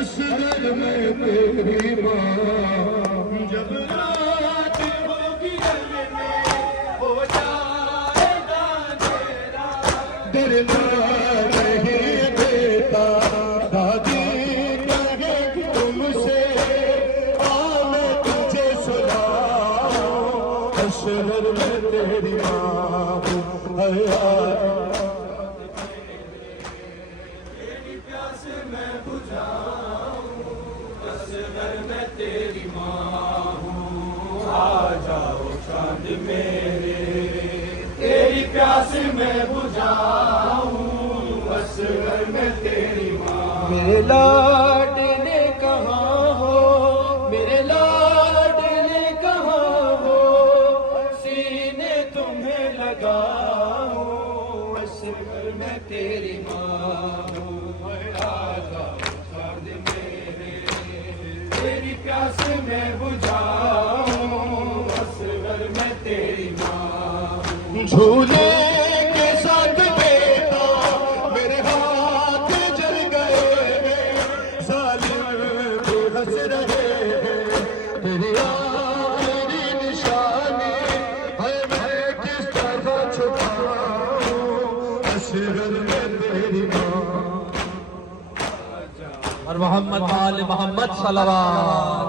असगर में तेरी माँ जब रात होगी हो जाएगा अंधेरा डरना नहीं देता दादी कहेगी तुमसे मैं तुझे सुनाऊं असगर में तेरी माँ तेरी प्यास मैं बुझाऊं असगर में तेरी माँ हूँ आ जाओ चांद मेरे तेरी प्यास मैं बुझाऊं असगर में तेरी माँ मेरे लाडले कहाँ हो मेरे लाडले कहाँ हो सीने तुम्हें लगाऊं असगर में तेरी माँ हूँ आ जाओ चांद मेरे तेरी प्यास मैं बुझाऊं असगर में तेरी माँ झूले के साथ बेटा मेरे हाथ जल गए जालिम भी हंस रहे तेरी आखिरी निशानी है मैं किस तरह छुपाऊं असगर में तेरी माँ और मोहम्मद आल मोहम्मद सल्लल्लाहु